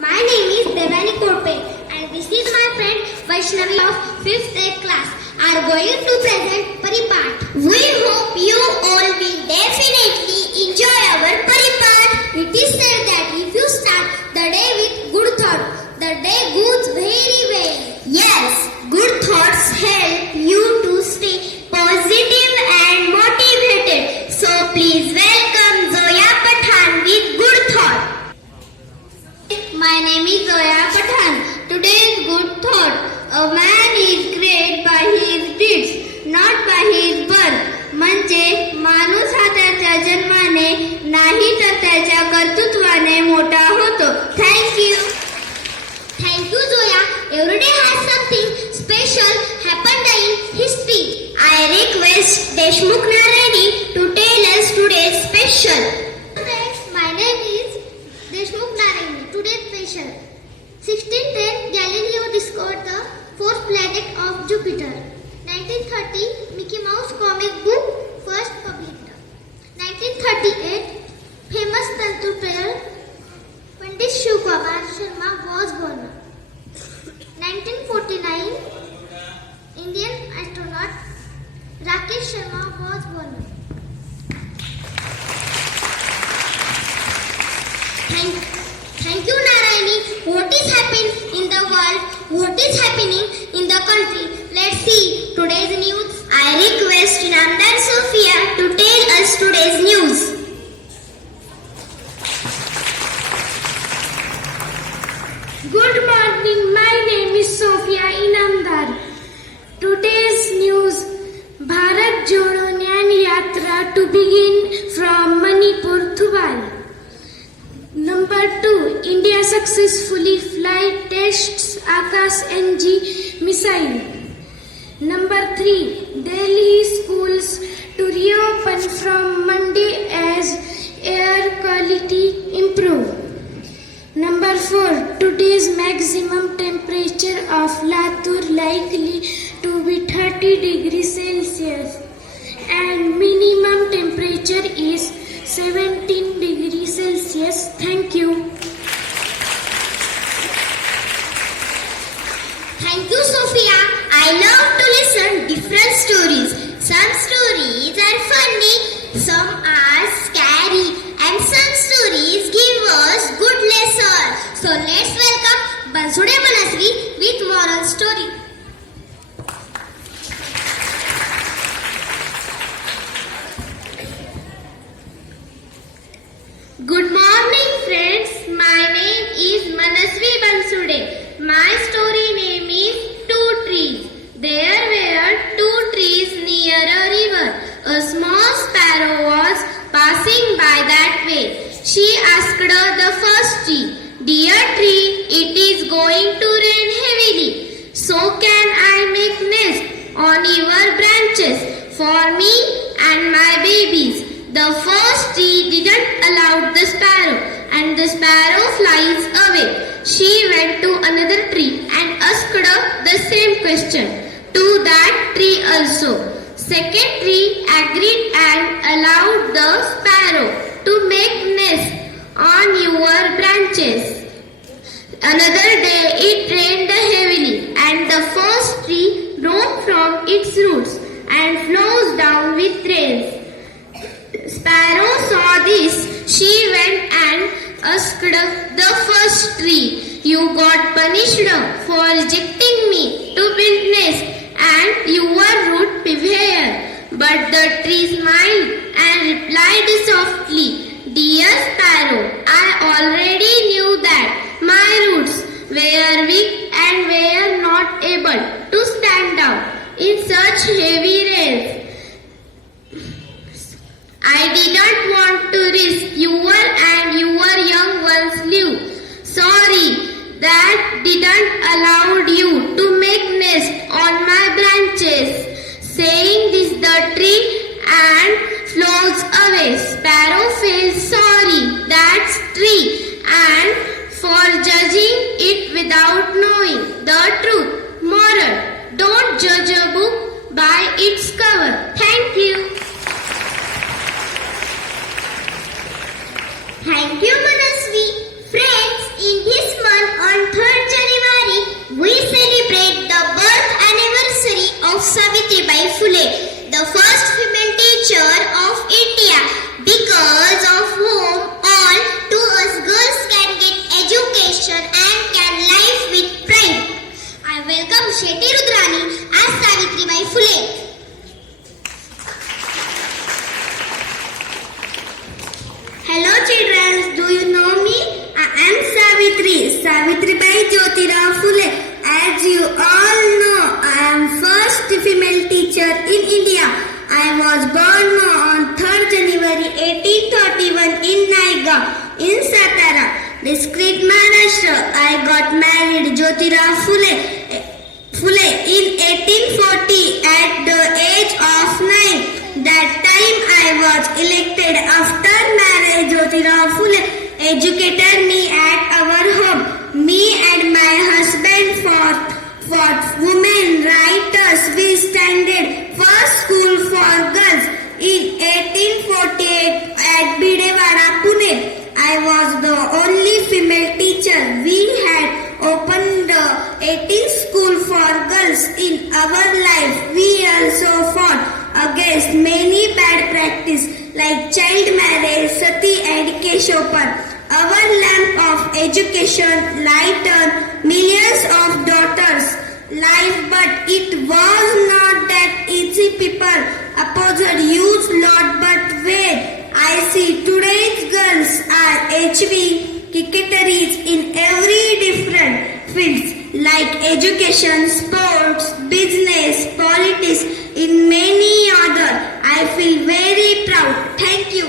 My name is Devani Korpe and this is my friend Vaishnavi of 5th A class are going to present Paripath. We hope you all will definitely enjoy our Paripath. It is said that if you start the day with good thought, the day goes very well. Yes, good thoughts help you to stay positive and motivated. So please welcome Zoya Pathan with good thought. My name is Zoya Pathan. Today's good thought. A man is great by his deeds, not by his birth. म्हणजे माणूस हा त्याच्या जन्माने नाही तर त्याच्या कर्तृत्वाने मोठा होतो. Thank you. Thank you, Zoya. Every day has something special happened in history. I request Deshmukh Narayani to tell us today's special. Friends, my name is Deshmukh Narayani. Today's special. 1610, Galileo discovered the fourth planet of Jupiter. 1930, Mickey Mouse comic book first published. 1938, famous tantur player Pandit Shiv Kumar Sharma was born. 1949, Indian astronaut Rakesh Sharma was born. Thank you, Narayani. What is happening in the world? What is happening in the country? Let's see today's news. I request Namdar Sophia to tell us today's news. Good morning, my name is Sophia Inamdar. Today's news, Bharat Jodo Nyan Yatra to begin from Manipur to Bali. Number 2, India successfully flight tests Akash NG missile. Number 3, Delhi schools to reopen from Monday as air quality improve. Number 4, today's maximum temperature of Latur likely to be 30 degrees Celsius and minimum temperature is 17 degrees Celsius. Thank you. Thank you, Sophia. I love to listen different stories. Some stories are funny, some are scary, and some stories give us good lessons. So let's welcome Bansude Manasvi with moral story. Good morning, friends. My name is Manasvi Bansude. My story name is Two Trees. There were two trees near a river. A small sparrow was passing by that way. She asked the first tree, "Dear tree, it is going to rain heavily. So can I make nest on your branches for me and my babies?" The first tree didn't allow the sparrow, and the sparrow flies away. She went to another tree and asked the same question to that tree also. Second tree agreed and allowed the sparrow to make nest on your branches. Another day it rained heavily, and the first tree broke from its roots and flows down with rains. Sparrow saw this. She went and asked the first tree, "You got punished for rejecting me to build nest and your root behavior." But the tree smiled and replied softly, "Dear sparrow, I already knew that my roots were weak and were not able to stand out in such heavy rains. I didn't want to risk your and your young ones' lives. Sorry, that didn't allow you to make nest on my branches." Saying this, the tree and flows away. Sparrow feels sorry, that tree, and for judging it without knowing the truth. Moral: don't judge a book by its cover. Thank you. Thank you, Manasvi. Friends, in this month I was born on 3rd January 1831 in Naigaon in Satara, district Maharashtra. I got married Jyotirao Phule in 1840 at the age of 9. That time I was elected. After marriage, Jyotirao Phule educated me at our home. Me and my husband fought women writers. We started first school for girls in 1848 at Bidewada, Pune. I was the only female teacher. We had opened the 18th school for girls in our life. We also fought against many bad practices like child marriage, sati and Keshopan. Our lamp of education lightened millions of daughters' life, but it was not that easy. People opposed huge lot, but where I see today's girls are achieving cricketers in every different fields like education, sports, business, politics, in many other. I feel very proud. Thank you.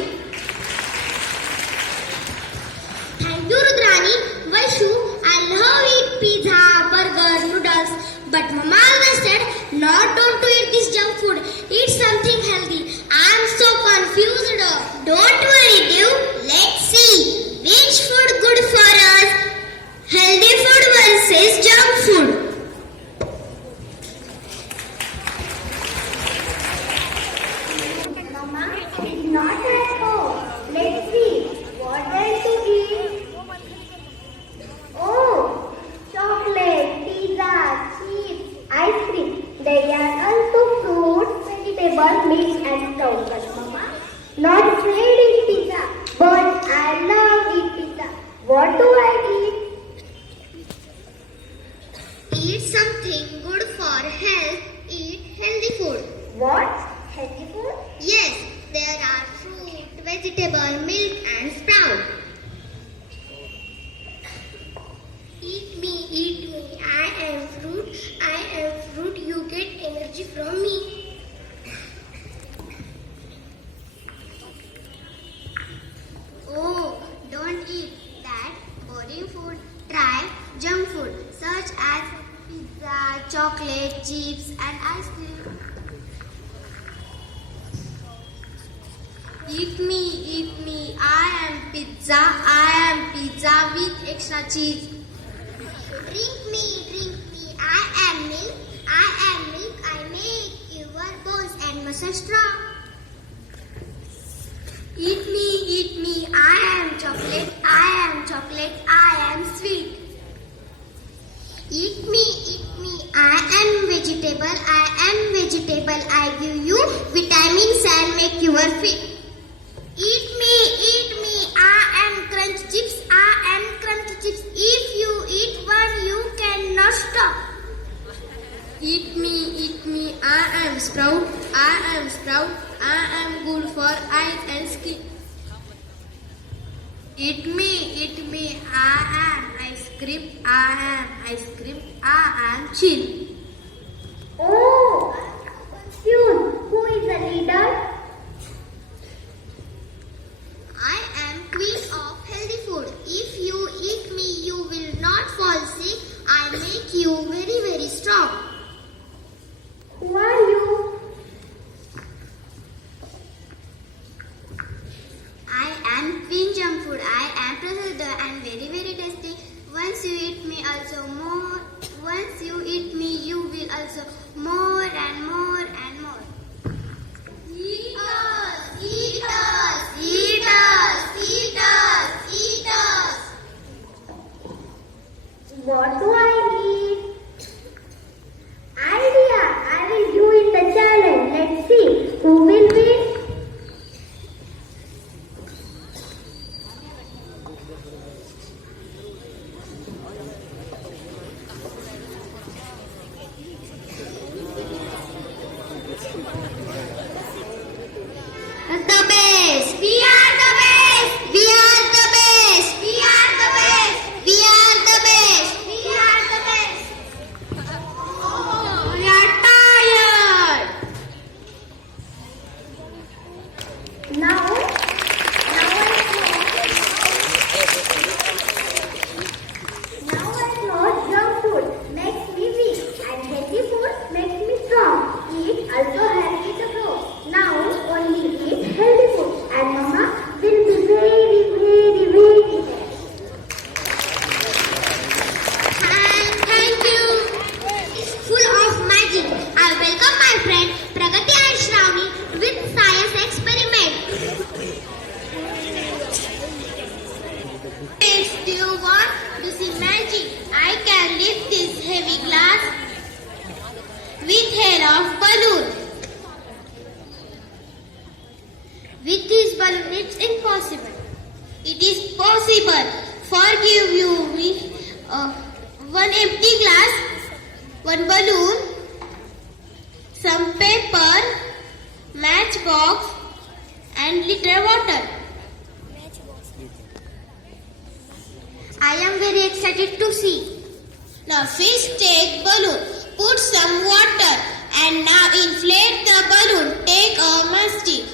Thank you, Rudrani. Vaishu, I love eat pizza, burger, noodles. But Mama always said, not don't to eat this junk food. Eat something healthy. I'm so confused. Don't worry, Dev. Let's see which food good for us. Healthy food versus junk food. Mama, it's not at home. Let's see. What else to eat? Oh, chocolate, pizza, chips, ice cream. There are also fruits, vegetables, meat and sprouts. Mama, not afraid eat pizza, but I love eat pizza. What do I eat? Eat something good for health. Eat healthy food. What? Healthy food? Yes, there are fruit, vegetable, milk and sprout. Eat me, I am fruit, you get energy from me. Oh, don't eat that boring food. Try junk food such as pizza, chocolate, chips and ice cream. Eat me, I am pizza with extra cheese. Drink me, I am milk, I make your bones and muscle strong. Eat me, I am chocolate, I am sweet. Eat me, I am vegetable, I give you vitamins and make you fit. Eat me, I am crunch chips, If you eat one, you cannot stop. Eat me, I am sprout, I am good for eyes and skin. Eat me, I am ice cream, I am chill. Oh, confused. Who is the leader? I am queen of healthy food. If you eat me, you will not fall sick. I make you very, very strong. Who are you? I am queen junk food. I am processed and very, very tasty. Once you eat me, you will also more and more and more. Eat us, eat us, eat us, eat us, eat us. What do I eat? Idea! I will do it the challenge. Let's see who will win. balloon, it's impossible. It is possible. Forgive you one empty glass, one balloon, some paper, matchbox, and little water. I am very excited to see. Now fish take balloon, put some water, and now inflate the balloon. Take a mastic.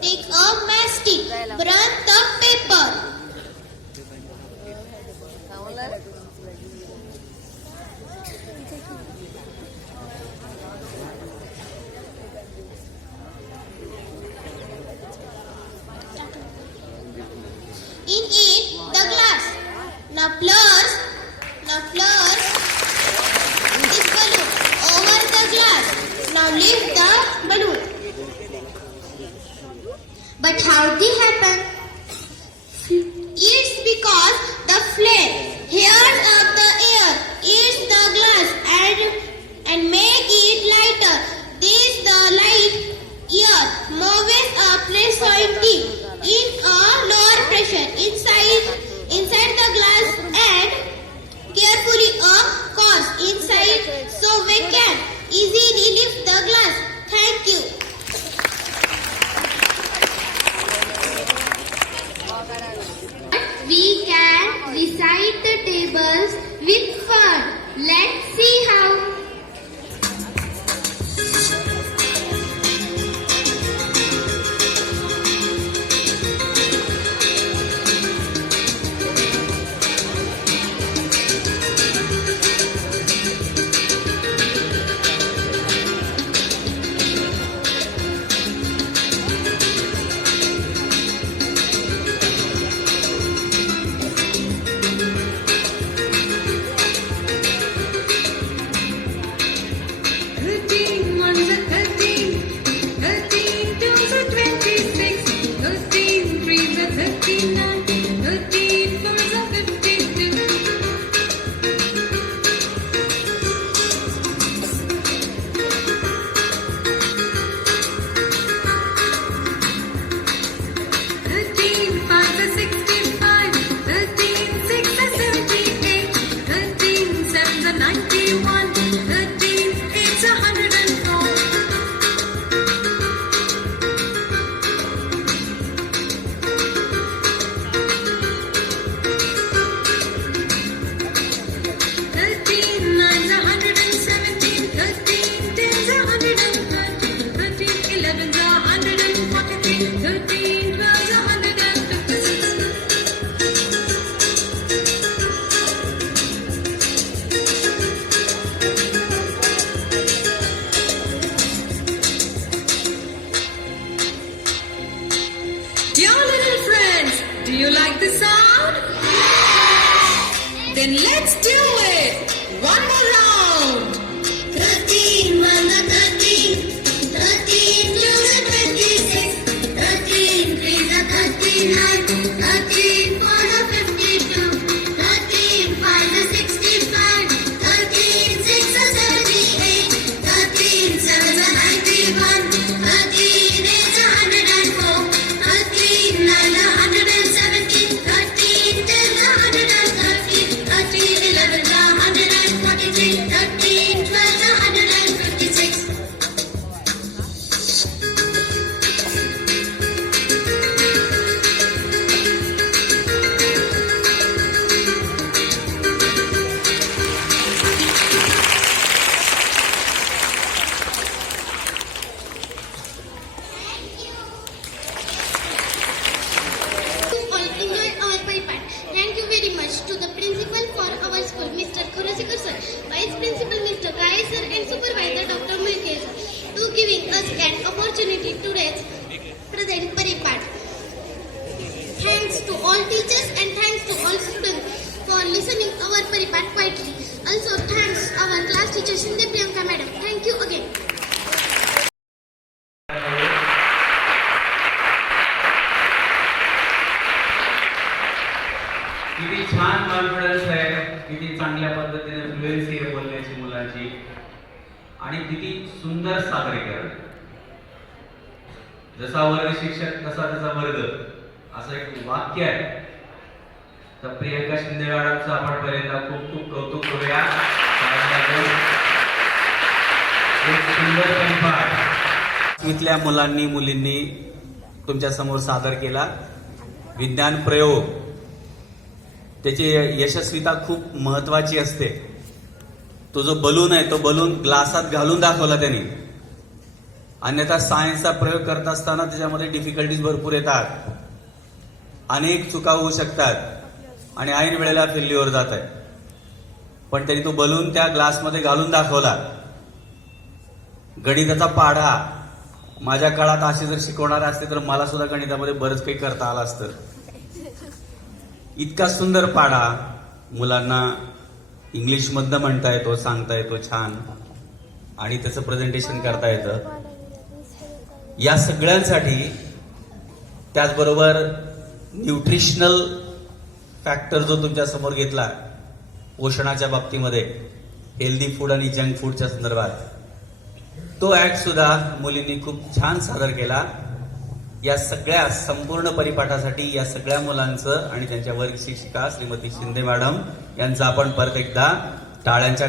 Take a mastic, burn the paper. In it, the glass. Now plus this balloon over the glass. Now lift the balloon. But how did it happen? It's because the flame hears up the air, eats the glass and make it lighter. This the light air moves a pressure in a lower pressure inside the glass and carefully a course inside so we can easily lift the glass. Thank you. We can recite the tables with fun. Let's see how. Do you like the sound? Then let's do it! One more round! 13, 1 are 13, 13, 2 are 26, 13, 3 are 39, 13, 4 are 52, 13, 5 are 65, 13, 6 are 78, 13, 7 are 91, 13, 8 are 104, 13, 9 are 117, 13, 10 are 130, 13, 11 are 143, for listening our Paripath poetry. Also thanks our class teacher Shinde Priyanka madam. Thank you again. किती छान confidence आहे, किती चांगल्या पद्धतीने fluency आहे बोलण्याची मुलांची आणि किती सुंदर सादरीकरण. जसा वर्ग शिक्षक तसा त्याचा वर्ग असं एक वाक्य आहे. तर प्रियंका शिंदे मॅडमचं आपण पहिल्यांदा खूप खूप कौतुक करूया. एक सुंदर परिपाठ इथल्या मुलांनी मुलींनी तुमच्या समोर सादर केला. विज्ञान प्रयोग त्याची यशस्वीता खूप महत्वाची असते. तो जो बलून आहे तो बलून ग्लासात घालून दाखवला त्यांनी. अन्यथा सायन्सचा प्रयोग करत असताना त्याच्यामध्ये डिफिकल्टीज भरपूर येतात, अनेक चुका होऊ शकतात आणि ऐन वेळेला फेल्युअर जात आहे. पण त्यांनी तो बलून त्या ग्लासमध्ये घालून दाखवला. गणिताचा पाढा माझ्या काळात असे जर शिकवणारे असते तर मला सुद्धा गणितामध्ये बरंच काही करता आलं असतं. इतका सुंदर पाढा मुलांना इंग्लिशमधनं म्हणता येतो, सांगता येतो छान आणि त्याचं प्रेझेंटेशन करता येतं. या सगळ्यांसाठी त्याचबरोबर न्यूट्रिशनल फॅक्टर जो तुमच्या समोर घेतला पोषणाच्या बाबतीमध्ये, हेल्दी फूड आणि जंक फूडच्या संदर्भात, तो ऍक्ट सुद्धा मुलींनी खूप छान सादर केला. या सगळ्या संपूर्ण परिपाठासाठी या सगळ्या मुलांचं आणि त्यांच्या वर्ग शिक्षिका श्रीमती शिंदे मॅडम यांचं आपण परत एकदा टाळ्यांच्या